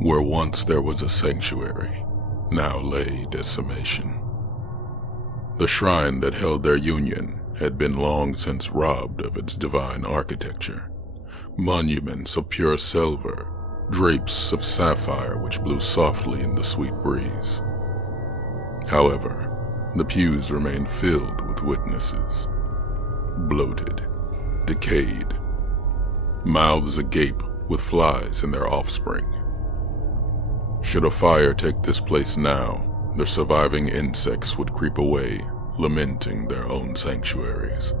Where once there was a sanctuary, now lay decimation. The shrine that held their union had been long since robbed of its divine architecture. Monuments of pure silver, drapes of sapphire which blew softly in the sweet breeze. However, the pews remained filled with witnesses, bloated, decayed, mouths agape with flies and their offspring. Should a fire take this place now, the surviving insects would creep away, lamenting their own sanctuaries,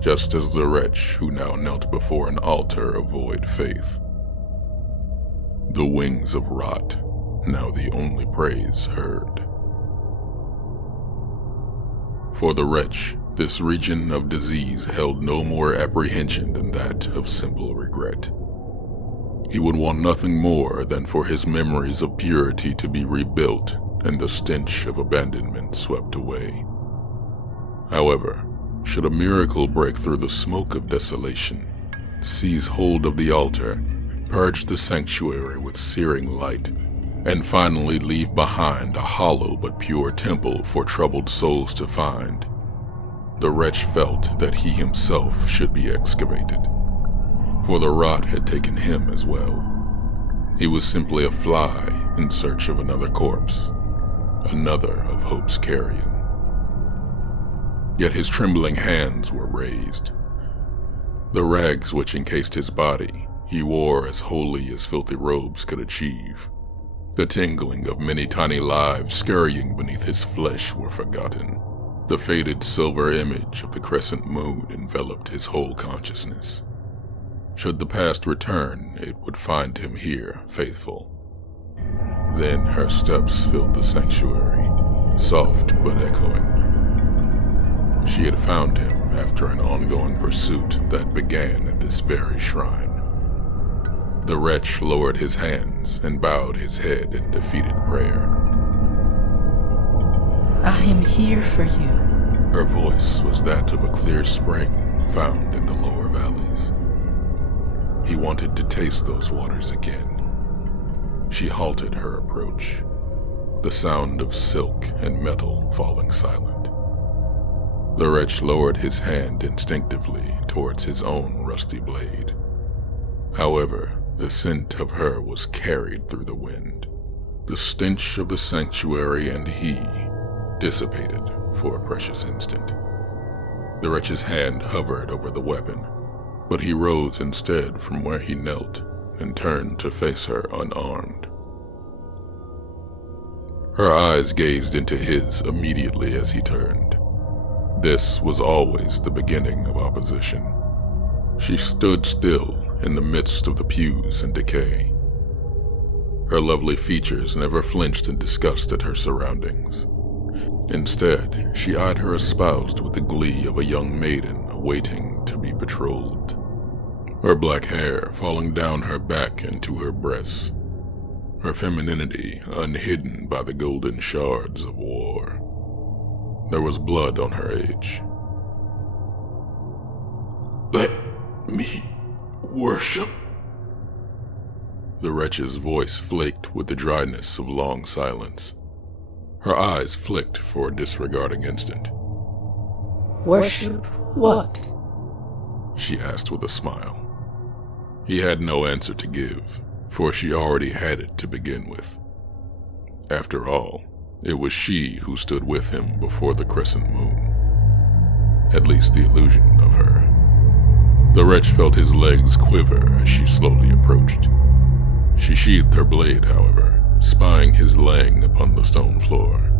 just as the wretch who now knelt before an altar of void faith. The wings of rot, now the only praise heard. For the wretch, this region of disease held no more apprehension than that of simple regret. He would want nothing more than for his memories of purity to be rebuilt and the stench of abandonment swept away. However, should a miracle break through the smoke of desolation, seize hold of the altar, purge the sanctuary with searing light, and finally leave behind a hollow but pure temple for troubled souls to find, the wretch felt that he himself should be excavated. For the rot had taken him as well. He was simply a fly in search of another corpse, another of hope's carrion. Yet his trembling hands were raised. The rags which encased his body he wore as wholly as filthy robes could achieve. The tingling of many tiny lives scurrying beneath his flesh were forgotten. The faded silver image of the crescent moon enveloped his whole consciousness. Should the past return, it would find him here, faithful. Then her steps filled the sanctuary, soft but echoing. She had found him after an ongoing pursuit that began at this very shrine. The wretch lowered his hands and bowed his head in defeated prayer. I am here for you. Her voice was that of a clear spring found in the lower valleys. He wanted to taste those waters again. She halted her approach, the sound of silk and metal falling silent. The wretch lowered his hand instinctively towards his own rusty blade. However, the scent of her was carried through the wind. The stench of the sanctuary and he dissipated for a precious instant. The wretch's hand hovered over the weapon, but he rose instead from where he knelt and turned to face her unarmed. Her eyes gazed into his immediately as he turned. This was always the beginning of opposition. She stood still in the midst of the pews and decay. Her lovely features never flinched in disgust at her surroundings. Instead, she eyed her espoused with the glee of a young maiden awaiting to be betrothed. Her black hair falling down her back and to her breasts, her femininity unhidden by the golden shards of war. There was blood on her edge. Let me worship. The wretch's voice flaked with the dryness of long silence. Her eyes flicked for a disregarding instant. Worship what? She asked with a smile. He had no answer to give, for she already had it to begin with. After all, it was she who stood with him before the crescent moon. At least the illusion of her. The wretch felt his legs quiver as she slowly approached. She sheathed her blade, however, spying his laying upon the stone floor.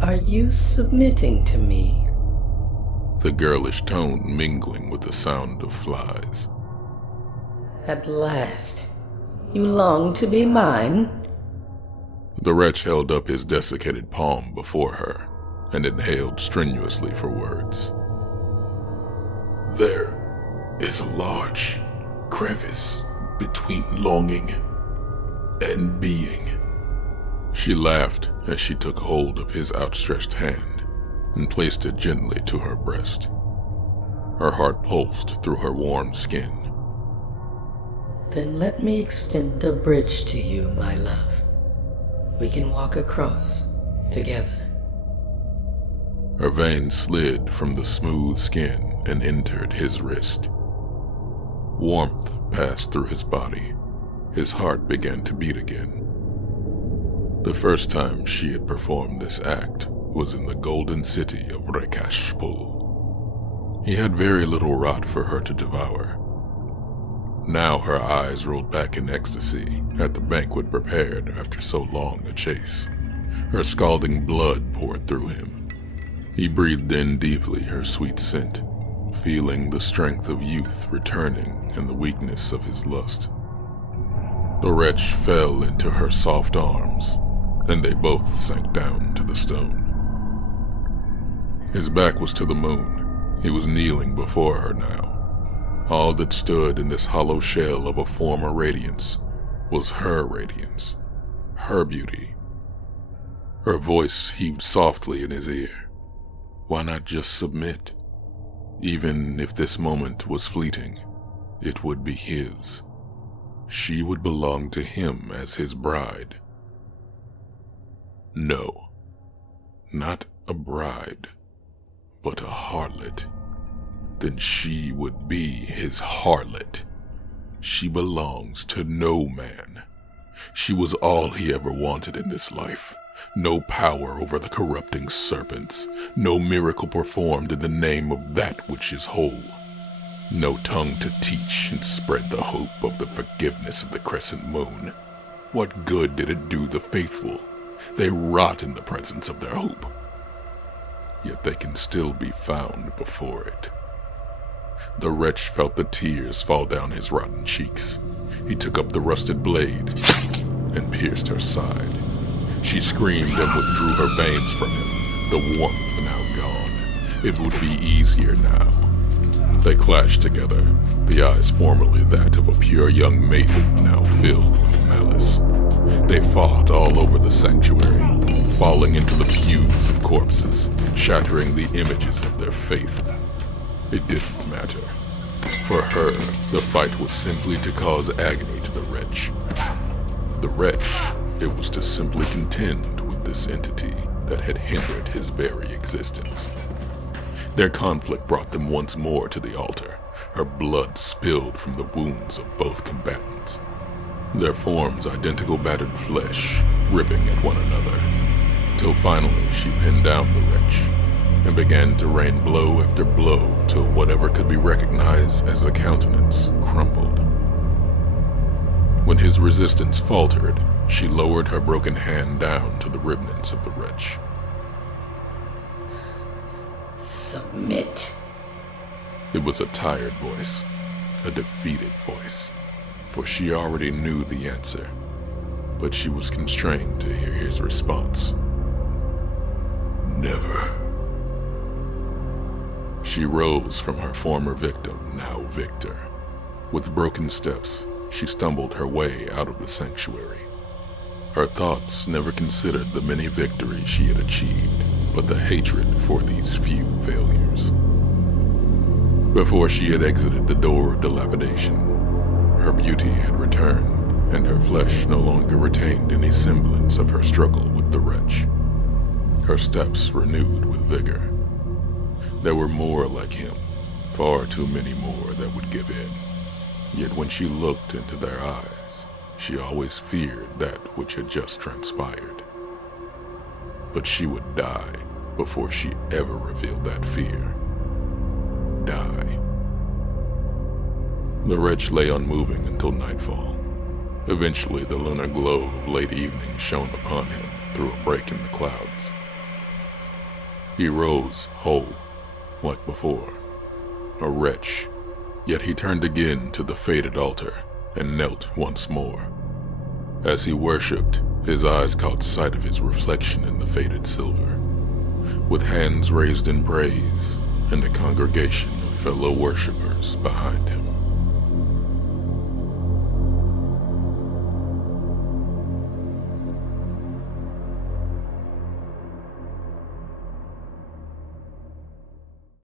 Are you submitting to me? The girlish tone mingling with the sound of flies. At last, you long to be mine? The wretch held up his desiccated palm before her and inhaled strenuously for words. There is a large crevice between longing and being. She laughed as she took hold of his outstretched hand and placed it gently to her breast. Her heart pulsed through her warm skin. Then let me extend a bridge to you, my love. We can walk across together. Her vein slid from the smooth skin and entered his wrist. Warmth passed through his body. His heart began to beat again. The first time she had performed this act was in the golden city of WRETCH. He had very little rot for her to devour. Now her eyes rolled back in ecstasy at the banquet prepared after so long a chase. Her scalding blood poured through him. He breathed in deeply her sweet scent, feeling the strength of youth returning and the weakness of his lust. The wretch fell into her soft arms, and they both sank down to the stone. His back was to the moon. He was kneeling before her now. All that stood in this hollow shell of a former radiance was her radiance, her beauty. Her voice heaved softly in his ear. Why not just submit? Even if this moment was fleeting, it would be his. She would belong to him as his bride. No, not a bride, but a harlot. Then she would be his harlot. She belongs to no man. She was all he ever wanted in this life. No power over the corrupting serpents. No miracle performed in the name of that which is whole. No tongue to teach and spread the hope of the forgiveness of the crescent moon. What good did it do the faithful? They rot in the presence of their hope. Yet they can still be found before it. The wretch felt the tears fall down his rotten cheeks. He took up the rusted blade and pierced her side. She screamed and withdrew her veins from him, the warmth now gone. It would be easier now. They clashed together, the eyes formerly that of a pure young maiden now filled with malice. They fought all over the sanctuary, falling into the pews of corpses, shattering the images of their faith. It didn't matter. For her, the fight was simply to cause agony to the wretch. The wretch, it was to simply contend with this entity that had hindered his very existence. Their conflict brought them once more to the altar. Her blood spilled from the wounds of both combatants. Their forms identical battered flesh, ripping at one another, till finally she pinned down the wretch and began to rain blow after blow till whatever could be recognized as a countenance crumbled. When his resistance faltered, she lowered her broken hand down to the remnants of the wretch. Submit. It was a tired voice, a defeated voice, for she already knew the answer, but she was constrained to hear his response. Never. She rose from her former victim, now victor. With broken steps, she stumbled her way out of the sanctuary. Her thoughts never considered the many victories she had achieved, but the hatred for these few failures. Before she had exited the door of dilapidation, her beauty had returned, and her flesh no longer retained any semblance of her struggle with the wretch. Her steps renewed with vigor. There were more like him, far too many more that would give in. Yet when she looked into their eyes, she always feared that which had just transpired. But she would die before she ever revealed that fear. Die. The wretch lay unmoving until nightfall. Eventually, the lunar glow of late evening shone upon him through a break in the clouds. He rose whole, like before, a wretch, yet he turned again to the faded altar and knelt once more. As he worshipped, his eyes caught sight of his reflection in the faded silver. With hands raised in praise and a congregation of fellow worshippers behind him,